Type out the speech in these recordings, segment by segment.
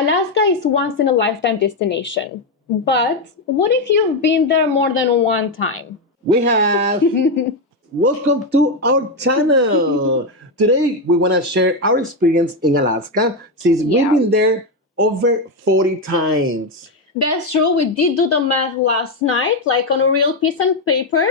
Alaska is once in a lifetime destination. But what if you've been there more than one time? We have. Welcome to our channel. Today we want to share our experience in Alaska since we've been there over 40 times. That's true. We did do the math last night, like on a real piece of paper.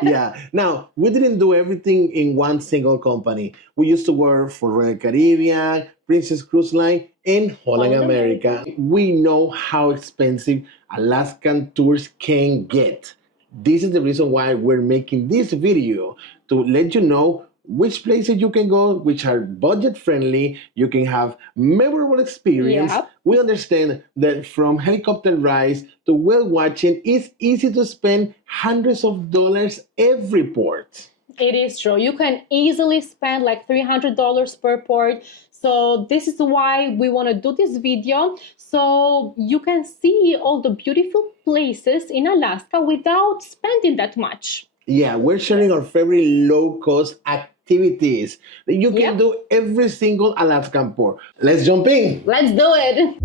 Yeah. Now, we didn't do everything in one single company. We used to work for Royal Caribbean, Princess Cruise Line, and Holland America. We know how expensive Alaskan tours can get. This is the reason why we're making this video, to let you know which places you can go, which are budget friendly, you can have memorable experience. Yep. We understand that from helicopter rides to whale watching, it's easy to spend hundreds of dollars every port. It is true. You can easily spend like $300 per port. So this is why we want to do this video, so you can see all the beautiful places in Alaska without spending that much. Yeah, we're sharing our favorite low-cost activities that you can do every single Alaskan port. Let's jump in. Let's do it.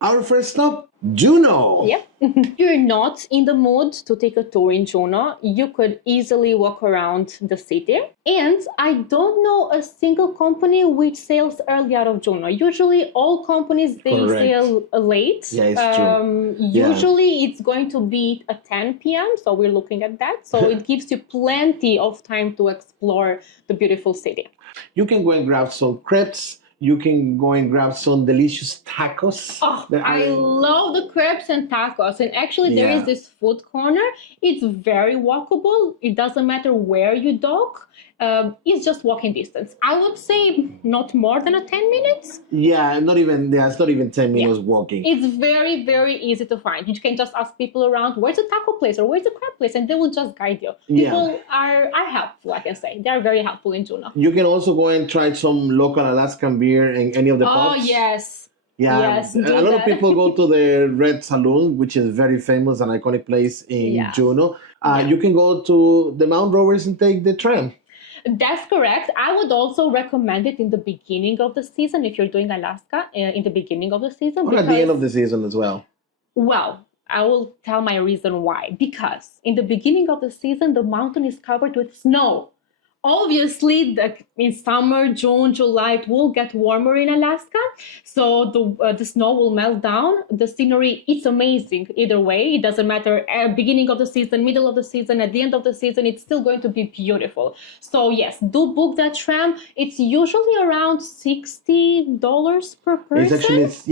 Our first stop, Juneau. Yep. If you're not in the mood to take a tour in Juneau, you could easily walk around the city. And I don't know a single company which sails early out of Juneau. Usually all companies, they sail late. Yeah, it's true. Usually it's going to be at 10 p.m. So we're looking at that. So it gives you plenty of time to explore the beautiful city. You can go and grab some crepes. You can go and grab some delicious tacos. Oh, I love the crepes and tacos. And actually, there is this food corner. It's very walkable. It doesn't matter where you dock. It's just walking distance. I would say not more than 10 minutes. Yeah, not even 10 minutes walking. It's very, very easy to find. You can just ask people around, where's the taco place or where's the crab place? And they will just guide you. People are helpful, I can say. They're very helpful in Juneau. You can also go and try some local Alaskan beer in any of the pubs. Oh, yes. Yeah, yes, a lot of people go to the Red Saloon, which is very famous, an iconic place in Juneau. You can go to the Mount Rovers and take the tram. That's correct. I would also recommend it in the beginning of the season if you're doing Alaska in the beginning of the season. Or at the end of the season as well. Well, I will tell my reason why. Because in the beginning of the season, the mountain is covered with snow. Obviously, in summer, June, July, it will get warmer in Alaska. So the snow will melt down. The scenery, it's amazing either way. It doesn't matter beginning of the season, middle of the season, at the end of the season, it's still going to be beautiful. So yes, do book that tram. It's usually around $60 per person. It's actually, $60.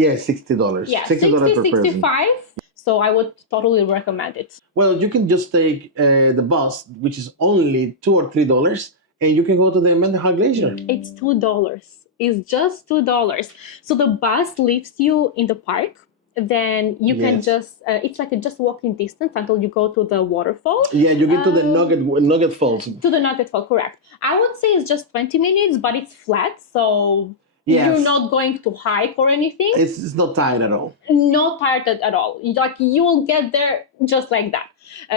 Yeah, $60 per person. $65. So I would totally recommend it. Well, you can just take the bus, which is only $2 or $3. And you can go to the Mendenhall Glacier. It's $2. It's just $2. So the bus leaves you in the park. Then you can just, it's like just walking distance until you go to the waterfall. Yeah, you get to the Nugget Falls. To the Nugget Fall, correct. I would say it's just 20 minutes, but it's flat. So you're not going to hike or anything. It's not tired at all. Not tired at all. Like you will get there just like that.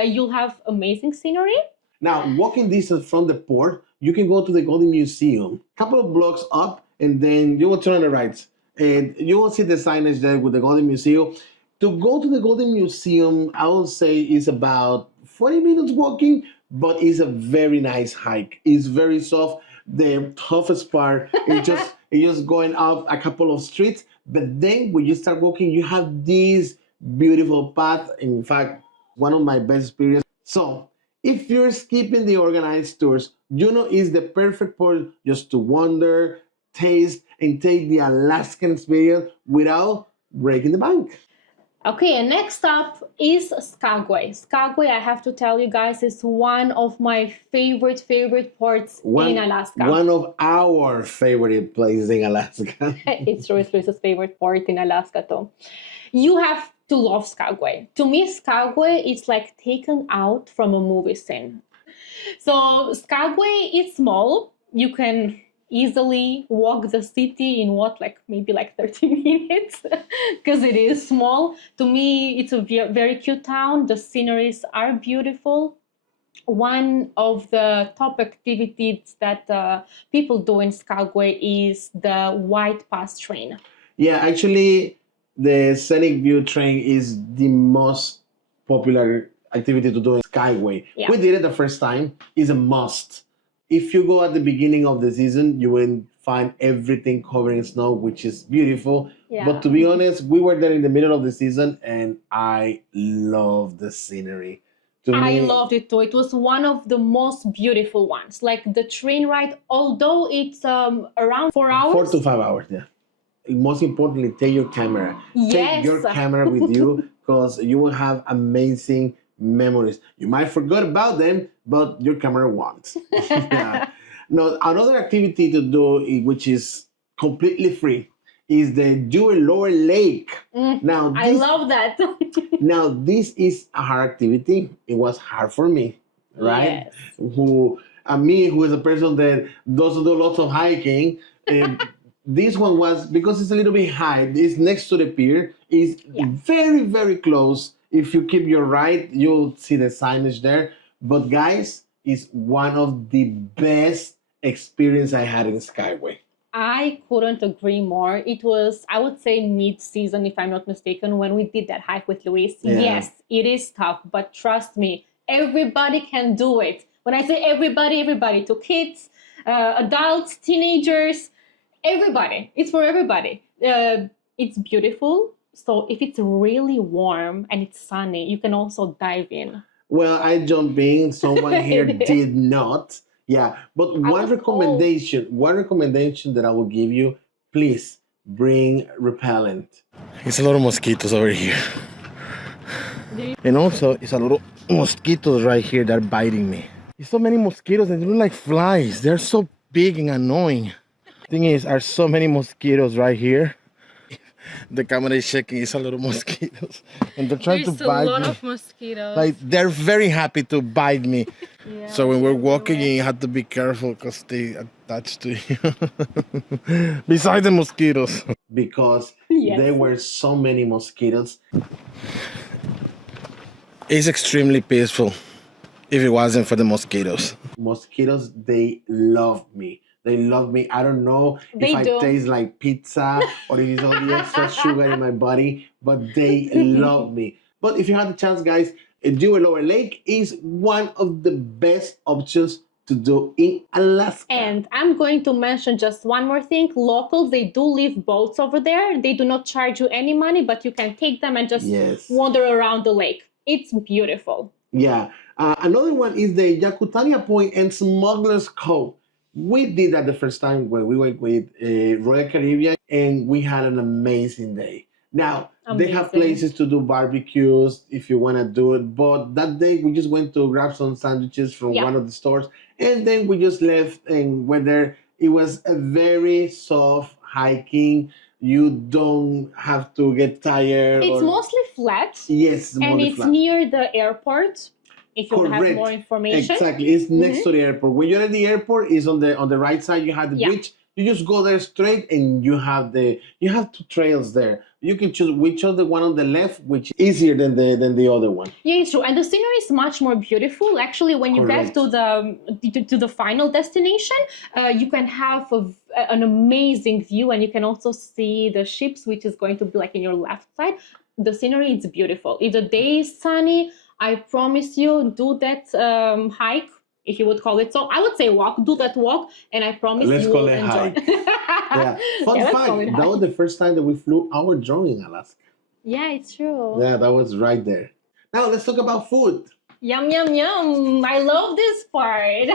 You'll have amazing scenery. Now, walking distance from the port, you can go to the Golden Museum, a couple of blocks up, and then you will turn on the right. And you will see the signage there with the Golden Museum. To go to the Golden Museum, I would say is about 40 minutes walking, but it's a very nice hike. It's very soft. The toughest part is just going up a couple of streets. But then when you start walking, you have this beautiful path. In fact, one of my best experiences. So, if you're skipping the organized tours, Juneau is the perfect port just to wander, taste, and take the Alaskan experience without breaking the bank. Okay, and next up is Skagway. Skagway, I have to tell you guys, is one of my favorite ports in Alaska. One of our favorite places in Alaska. It's Ruiz's favorite port in Alaska too. You have to love Skagway. To me, Skagway is like taken out from a movie scene. So Skagway is small. You can easily walk the city in what, like maybe like 30 minutes, because it is small. To me, it's a very cute town. The sceneries are beautiful. One of the top activities that people do in Skagway is the White Pass train. Yeah, actually, the scenic view train is the most popular activity to do in Skyway. Yeah. We did it the first time. It's a must. If you go at the beginning of the season, you will find everything covered in snow, which is beautiful. Yeah. But to be honest, we were there in the middle of the season, and I love the scenery. I loved it too. It was one of the most beautiful ones. Like the train ride, although it's around 4 hours. 4 to 5 hours, yeah. Most importantly, take your camera. Yes. Take your camera with you because you will have amazing memories. You might forget about them, but your camera won't. Yeah. Now, another activity to do, which is completely free, is the Juneau Lower Lake. Now, I love that. now, this is a hard activity. It was hard for me, right? Yes. Who is a person that doesn't do lots of hiking. This one was, because it's a little bit high, it's next to the pier, is very, very close. If you keep your right, you'll see the signage there. But guys, it's one of the best experience I had in Skyway. I couldn't agree more. It was, I would say, mid-season, if I'm not mistaken, when we did that hike with Luis. Yeah. Yes, it is tough, but trust me, everybody can do it. When I say everybody, to kids, adults, teenagers, everybody. It's for everybody. It's beautiful. So if it's really warm and it's sunny, you can also dive in. Well, I jumped in. Someone here did not. Yeah, but one recommendation that I will give you, please bring repellent. It's a lot of mosquitoes over here. And also, it's a lot of mosquitoes right here that are biting me. There's so many mosquitoes and they look like flies. They're so big and annoying. Thing is, are so many mosquitoes right here. The camera is shaking. It's a lot of mosquitoes, and they're trying to bite me. There's a lot of mosquitoes. Like they're very happy to bite me. Yeah, so when we're walking, you have to be careful because they attach to you. Besides the mosquitoes, because there were so many mosquitoes. It's extremely peaceful. If it wasn't for the mosquitoes. Mosquitoes, they love me. They love me. I don't know if I taste like pizza or if it's all the extra sugar in my body, but they love me. But if you have the chance, guys, Juneau Lower Lake is one of the best options to do in Alaska. And I'm going to mention just one more thing. Locals, they do leave boats over there. They do not charge you any money, but you can take them and just wander around the lake. It's beautiful. Yeah. Another one is the Yakutania Point and Smuggler's Cove. We did that the first time when we went with Royal Caribbean, and we had an amazing day. Now, they have places to do barbecues if you want to do it, but that day we just went to grab some sandwiches from one of the stores, and then we just left and went there. It was a very soft hiking. You don't have to get tired. It's mostly flat. Yes, and it's flat. Near the airport. If you have more information. Exactly. It's next to the airport. When you're at the airport, it's on the right side. You have the beach. You just go there straight and you have two trails there. You can choose. We chose the one on the left, which is easier than the other one. Yeah, it's true. And the scenery is much more beautiful. Actually, when you get to the final destination, you can have an amazing view, and you can also see the ships, which is going to be like in your left side. The scenery is beautiful. If the day is sunny, I promise you, do that hike, if you would call it so. I would say walk. Do that walk, and I promise you will enjoy. Yeah. Fun fact, that was the first time that we flew our drone in Alaska. Yeah, it's true. Yeah, that was right there. Now let's talk about food. Yum, yum, yum. I love this part.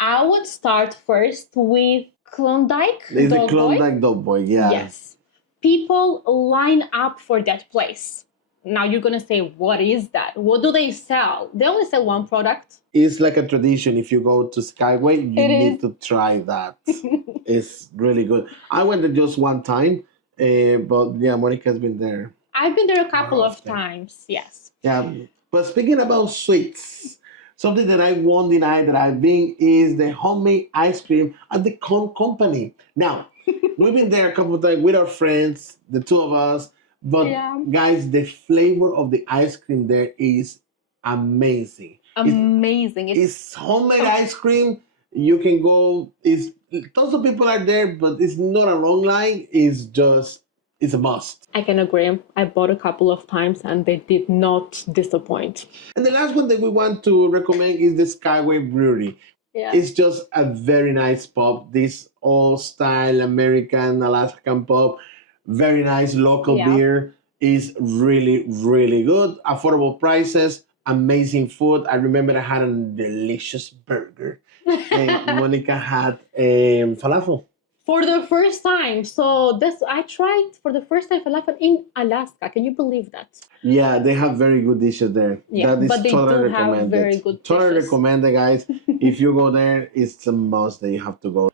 I would start first with Klondike. There's the Klondike Dog Boy, yeah. Yes. People line up for that place. Now you're going to say, what is that? What do they sell? They only sell one product. It's like a tradition. If you go to Skagway, you need to try that. It's really good. I went there just one time, but yeah, Monika's been there. I've been there a couple of times, yes. Yeah, but speaking about sweets, Something that I won't deny that I've been is the homemade ice cream at the Cone Company. Now, we've been there a couple of times with our friends, the two of us. But Yeah. guys, the flavor of the ice cream there is amazing. Amazing. It's homemade ice cream. You can go. It's tons of people are there, but it's not a wrong line. It's a must. I can agree. I bought a couple of times and they did not disappoint. And the last one that we want to recommend is the Skagway Brewery. Yeah. It's just a very nice pub. This old style American Alaskan pub. Very nice local Yeah. beer. Is really, really good. Affordable prices, amazing food. I remember I had a delicious burger. And Monika had falafel. For the first time. So this I tried for the first time falafel in Alaska. Can you believe that? Yeah, they have very good dishes there. Yeah, That is but they totally do have recommended. very good Totally dishes. recommended, guys. If you go there, it's a must that you have to go.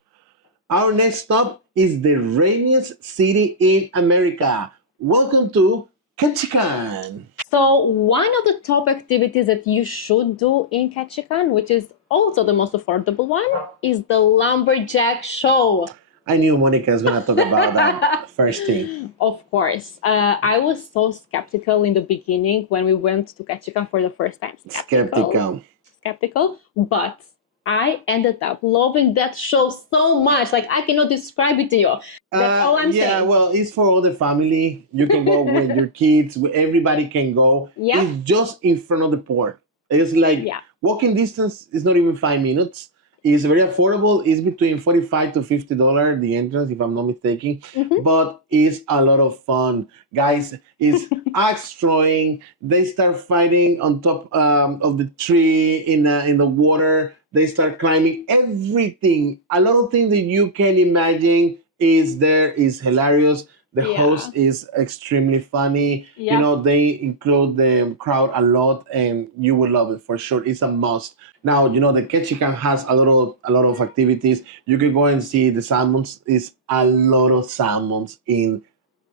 Our next stop is the rainiest city in America. Welcome to Ketchikan. So one of the top activities that you should do in Ketchikan, which is also the most affordable one, is the Lumberjack show. I knew Monika was going to talk about that first thing. Of course. I was so skeptical in the beginning when we went to Ketchikan for the first time. Skeptical. But I ended up loving that show so much. Like, I cannot describe it to you. That's all I'm saying. Yeah, well, it's for all the family. You can go with your kids. Everybody can go. Yeah. It's just in front of the port. It's like walking distance is not even 5 minutes. It's very affordable. It's between $45 to $50 the entrance, if I'm not mistaken. Mhm. But it's a lot of fun, guys. It's axe throwing. They start fighting on top of the tree in the water. They start climbing. Everything, a lot of things that you can imagine is there. Is hilarious. The host is extremely funny. Yeah. You know, they include the crowd a lot, and you will love it for sure. It's a must. Now, you know, the Ketchikan has a lot of activities. You can go and see the salmons. Is a lot of salmons in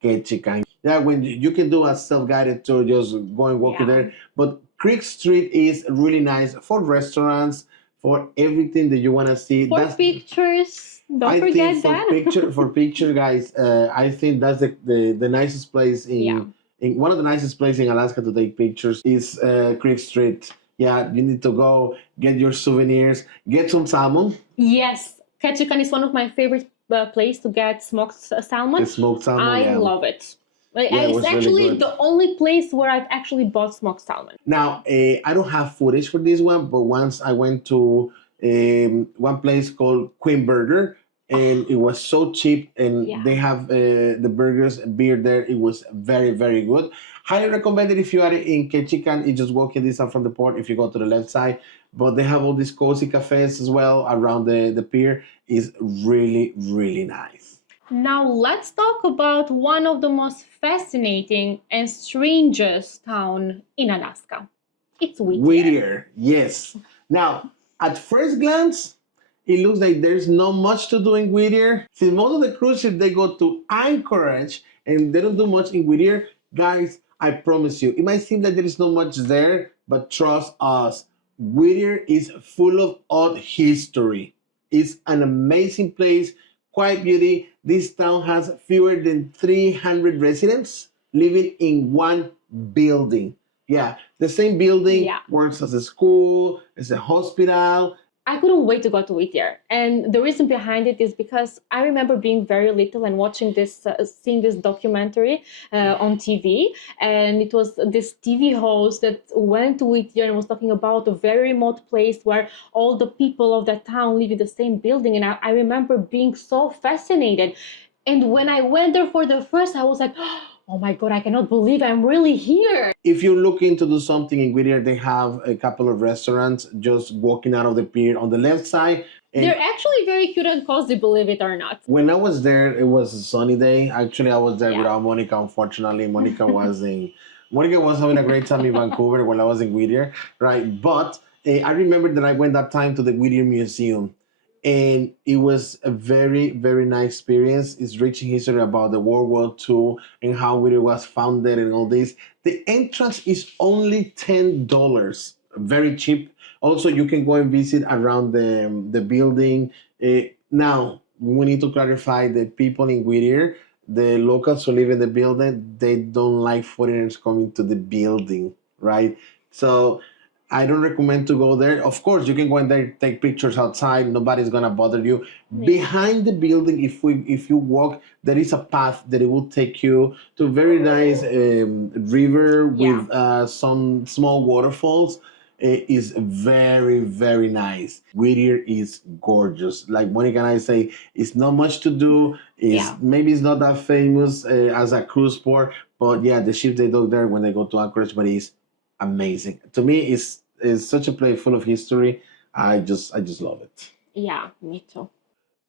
Ketchikan. Yeah, when you can do a self-guided tour, just go and walk there. But Creek Street is really nice for restaurants, for everything that you want to see. For pictures. Don't forget that. For picture, guys, I think that's the nicest place in one of the nicest places in Alaska to take pictures is Creek Street. Yeah, you need to go get your souvenirs, get some salmon. Yes, Ketchikan is one of my favorite places to get smoked salmon. The smoked salmon, I love it. it was It's actually really good. the only place where I've actually bought smoked salmon. Now, I don't have footage for this one, but once I went to one place called Queen Burger, and it was so cheap, and they have the burgers, beer there. It was very, very good. Highly recommended if you are in Ketchikan. You just walk in this out from the port if you go to the left side. But they have all these cozy cafes as well around the pier. It's really, really nice. Now let's talk about one of the most fascinating and strangest town in Alaska. It's Whittier. Whittier, yes. Now, at first glance, it looks like there's not much to do in Whittier. Since most of the cruise ships, they go to Anchorage and they don't do much in Whittier. Guys, I promise you, it might seem like there is not much there, but trust us, Whittier is full of odd history. It's an amazing place, quiet beauty. This town has fewer than 300 residents living in one building. Yeah, the same building works as a school, as a hospital. I couldn't wait to go to Whittier, and the reason behind it is because I remember being very little and watching this, seeing this documentary on TV, and it was this TV host that went to Whittier and was talking about a very remote place where all the people of that town live in the same building, and I remember being so fascinated. And when I went there for the first, I was like, oh my God, I cannot believe I'm really here. If you're looking to do something in Whittier, they have a couple of restaurants just walking out of the pier on the left side. And they're actually very cute and cozy, believe it or not. When I was there, it was a sunny day. Actually, I was there without Monika, unfortunately. Monika was having a great time in Vancouver while I was in Whittier, right? But I remember that I went that time to the Whittier Museum. And it was a very, very nice experience. It's rich in history about the World War II and how Whittier was founded and all this. The entrance is only $10, very cheap. Also, you can go and visit around the building. Now, we need to clarify that people in Whittier, the locals who live in the building, they don't like foreigners coming to the building, right? So I don't recommend to go there. Of course, you can go in there, take pictures outside. Nobody's gonna bother you. Behind the building, if you walk, there is a path that it will take you to a very nice river with some small waterfalls. It is very, very nice. Whittier is gorgeous. Like Monica and I say, it's not much to do. Maybe it's not that famous as a cruise port, but yeah, the ship they dock there when they go to Anchorage, but it's amazing. To me, it's such a place full of history. I just love it. Yeah, me too.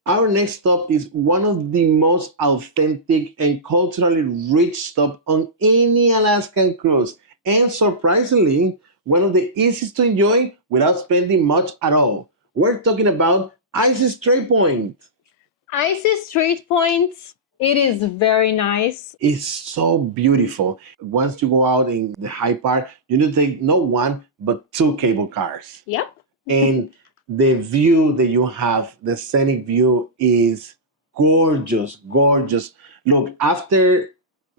Our next stop is one of the most authentic and culturally rich stop on any Alaskan cruise, and surprisingly, one of the easiest to enjoy without spending much at all. We're talking about Icy Strait Point. Icy Strait Point, it is very nice. It's so beautiful. Once you go out in the high part, you need to take not one, but two cable cars. Yep. And the view that you have, the scenic view is gorgeous, gorgeous. Look, after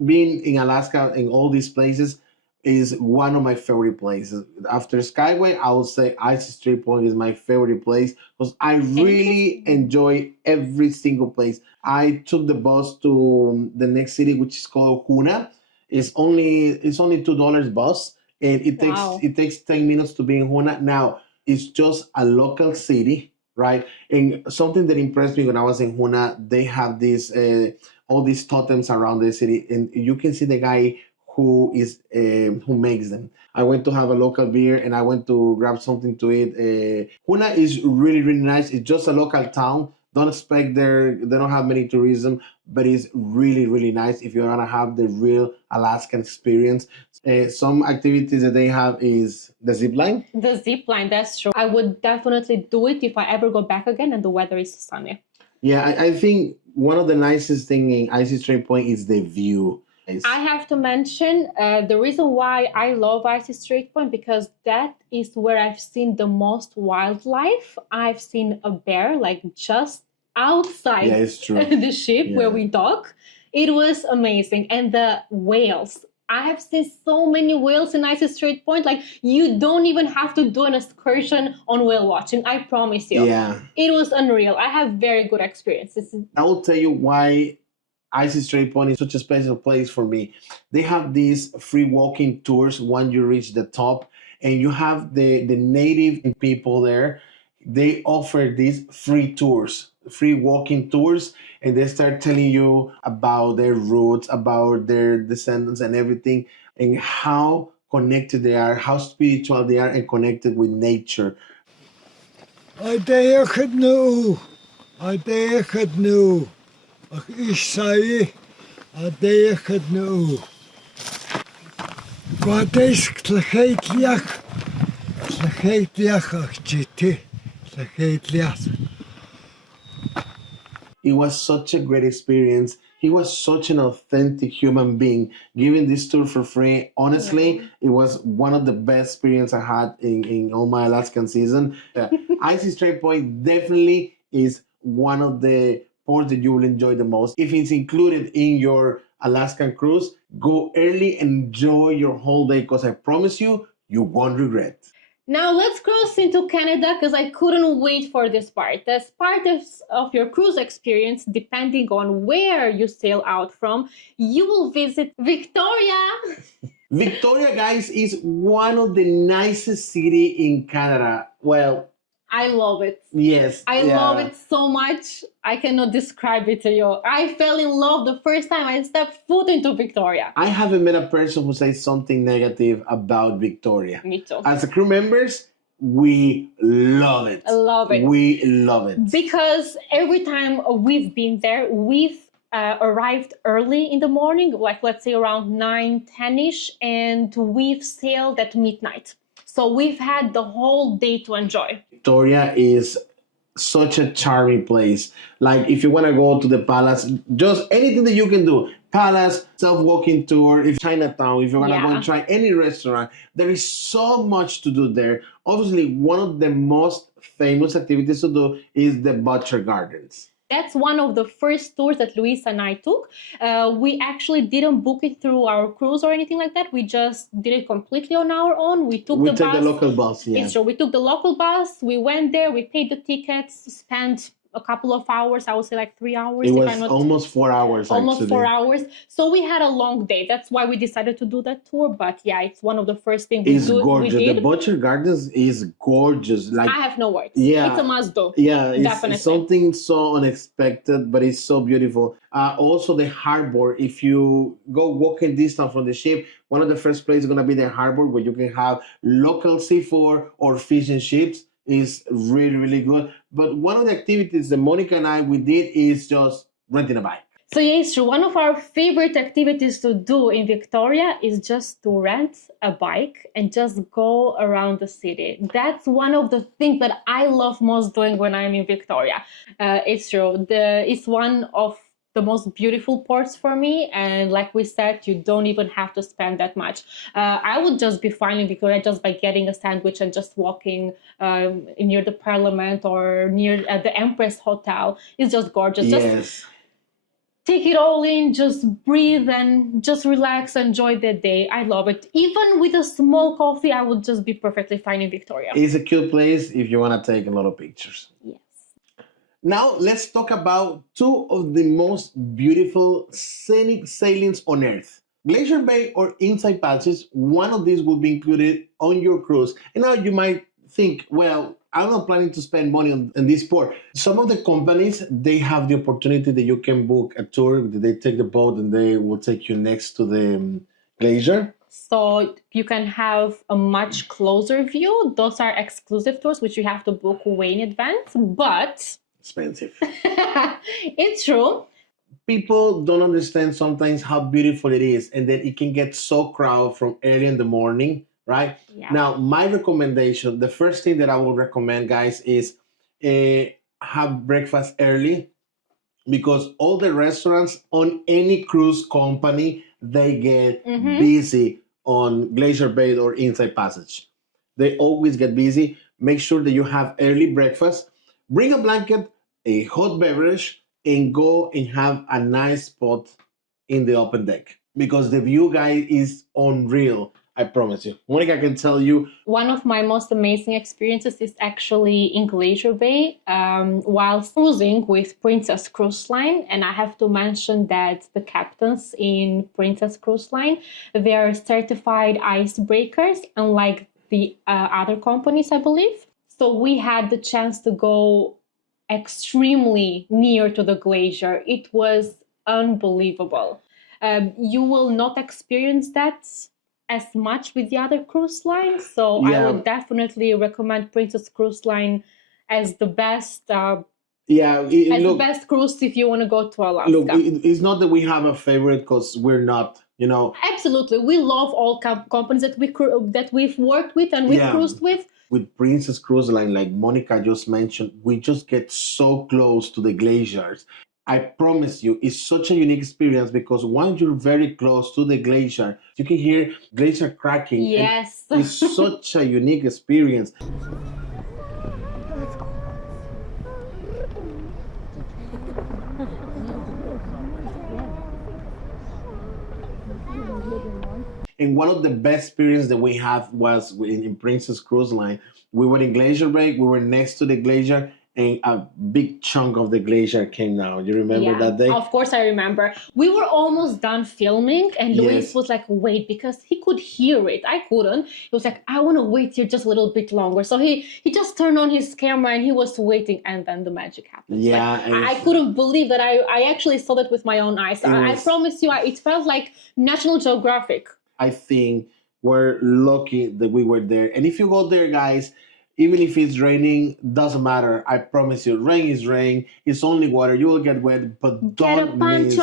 being in Alaska in all these places, is one of my favorite places. After Skagway, I would say Icy Strait Point is my favorite place because I really enjoy every single place. I took the bus to the next city, which is called Huna. It's only $2 bus, and it takes 10 minutes to be in Huna. Now it's just a local city, right? And something that impressed me when I was in Huna, they have these all these totems around the city, and you can see the guy who makes them. I went to have a local beer and I went to grab something to eat. Huna is really, really nice. It's just a local town. Don't expect they don't have many tourism, but it's really, really nice if you want to have the real Alaskan experience. Some activities that they have is the zip line. The zip line, that's true. I would definitely do it if I ever go back again and the weather is sunny. Yeah, I think one of the nicest thing in Icy Strait Point is the view. I have to mention the reason why I love Icy Strait Point, because that is where I've seen the most wildlife. I've seen a bear like just outside the ship where we dock. It was amazing. And the whales. I have seen so many whales in Icy Strait Point. Like, you don't even have to do an excursion on whale watching. I promise you. Yeah. It was unreal. I have very good experiences. I will tell you why Icy Strait Point is such a special place for me. They have these free walking tours when you reach the top, and you have the native people there. They offer these free tours, free walking tours, and they start telling you about their roots, about their descendants and everything, and how connected they are, how spiritual they are, and connected with nature. I could know. Ach ich sei a déchad nó. Gwadais tlachéitliach ach jiti tlachéitliach. It was such a great experience. He was such an authentic human being. Giving this tour for free, honestly, it was one of the best experiences I had in all my Alaskan season. Icy Strait Point definitely is one of the ports that you will enjoy the most. If it's included in your Alaskan cruise, go early and enjoy your whole day, because I promise you, you won't regret. Now let's cross into Canada, because I couldn't wait for this part. As part of your cruise experience, depending on where you sail out from, you will visit Victoria. Victoria, guys, is one of the nicest cities in Canada. Well, I love it. Yes. I love it so much. I cannot describe it to you. I fell in love the first time I stepped foot into Victoria. I haven't met a person who says something negative about Victoria. Me too. As a crew members, we love it. I love it. We love it. Because every time we've been there, we've arrived early in the morning, like let's say around 9, 10-ish, and we've sailed at midnight. So we've had the whole day to enjoy. Victoria is such a charming place. Like, if you want to go to the palace, just anything that you can do, Palace, self-walking tour, if Chinatown, if you want to go Yeah. and try any restaurant, there is so much to do there. Obviously, one of the most famous activities to do is the Butcher Gardens. That's one of the first tours that Luis and I took. We actually didn't book it through our cruise or anything like that. We just did it completely on our own. We took We the take bus. the local bus, yeah. It's true. We took the local bus. We went there. We paid the tickets. Spent a couple of hours. I would say like 3 hours. It if was I'm not almost 4 hours, almost actually. 4 hours. So we had a long day. That's why we decided to do that tour. But yeah, it's one of the first things It's gorgeous. we The did. Butcher Gardens is gorgeous. Like, I have no words. yeah, It's a must do. yeah, Definitely. it's something so unexpected, but it's so beautiful. Also, the harbor. If you go walking distance from the ship, one of the first places is gonna be the harbor where you can have local seafood or fish and chips. Is really really good. But one of the activities that Monica and I we did is just renting a bike. So yes, true. One of our favorite activities to do in Victoria is just to rent a bike and just go around the city. That's one of the things that I love most doing when I'm in Victoria. It's true. It's one of the most beautiful ports for me, and like we said, you don't even have to spend that much. I would just be fine in Victoria just by getting a sandwich and just walking near the Parliament or near the Empress Hotel. It's just gorgeous. Just Yes. take it all in, just breathe and just relax, enjoy the day. I love it. Even with a small coffee, I would just be perfectly fine in Victoria. It's a cute place if you want to take a lot of pictures. Yes. Now let's talk about two of the most beautiful scenic sailings on Earth. Glacier Bay or Inside Passage, one of these will be included on your cruise. And now you might think, well, I'm not planning to spend money on this port. Some of the companies, they have the opportunity that you can book a tour. They take the boat and they will take you next to the glacier. So you can have a much closer view. Those are exclusive tours, which you have to book way in advance. But Expensive. it's true. People don't understand sometimes how beautiful it is, and then it can get so crowded from early in the morning, right? Yeah. Now, my recommendation, the first thing that I would recommend, guys, is have breakfast early, because all the restaurants on any cruise company, they get busy on Glacier Bay or Inside Passage. They always get busy. Make sure that you have early breakfast. Bring a blanket, a hot beverage, and go and have a nice spot in the open deck, because the view, guys, is unreal. I promise you. Monica can tell you. One of my most amazing experiences is actually in Glacier Bay while cruising with Princess Cruise Line. And I have to mention that the captains in Princess Cruise Line, they are certified icebreakers, unlike the other companies, I believe. So we had the chance to go extremely near to the glacier. It was unbelievable. You will not experience that as much with the other cruise lines. So I would definitely recommend Princess Cruise Line as the best. The best cruise if you want to go to Alaska. Look, it's not that we have a favorite, because we're not. Absolutely, we love all companies that we've worked with and we've cruised with. With Princess Cruise Line, like Monica just mentioned, we just get so close to the glaciers. I promise you, it's such a unique experience, because once you're very close to the glacier, you can hear glacier cracking. Yes. It's such a unique experience. And one of the best experiences that we have was in Princess Cruise Line. We were in Glacier Bay, we were next to the glacier, and a big chunk of the glacier came down. You remember that day? Of course I remember. We were almost done filming, and Luis was like, wait, because he could hear it. I couldn't. He was like, I want to wait here just a little bit longer. So he just turned on his camera and he was waiting, and then the magic happened. Yeah. Like, I couldn't believe that I actually saw that with my own eyes. I promise you, it felt like National Geographic. I think we're lucky that we were there. And if you go there, guys, even if it's raining, doesn't matter. I promise you, rain is rain. It's only water. You will get wet, but don't miss.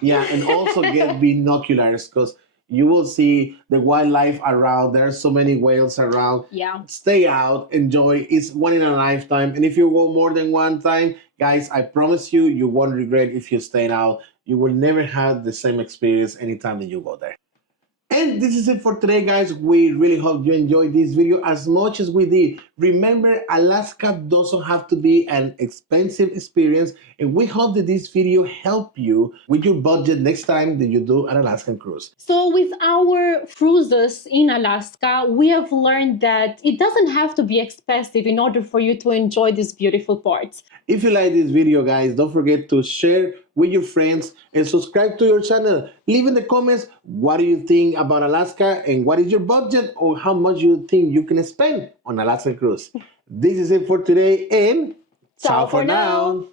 Yeah, and also get binoculars, because you will see the wildlife around. There are so many whales around. Yeah. Stay out, enjoy. It's one in a lifetime. And if you go more than one time, guys, I promise you, you won't regret if you stay out. you will never have the same experience anytime that you go there. And this is it for today, guys. We really hope you enjoyed this video as much as we did. Remember, Alaska doesn't have to be an expensive experience, and we hope that this video helped you with your budget next time that you do an Alaskan cruise. So with our cruises in Alaska, we have learned that it doesn't have to be expensive in order for you to enjoy these beautiful parts. If you like this video, guys, don't forget to share with your friends and subscribe to your channel. Leave in the comments what do you think about Alaska and what is your budget or how much you think you can spend on Alaska cruise. This is it for today and ciao for now.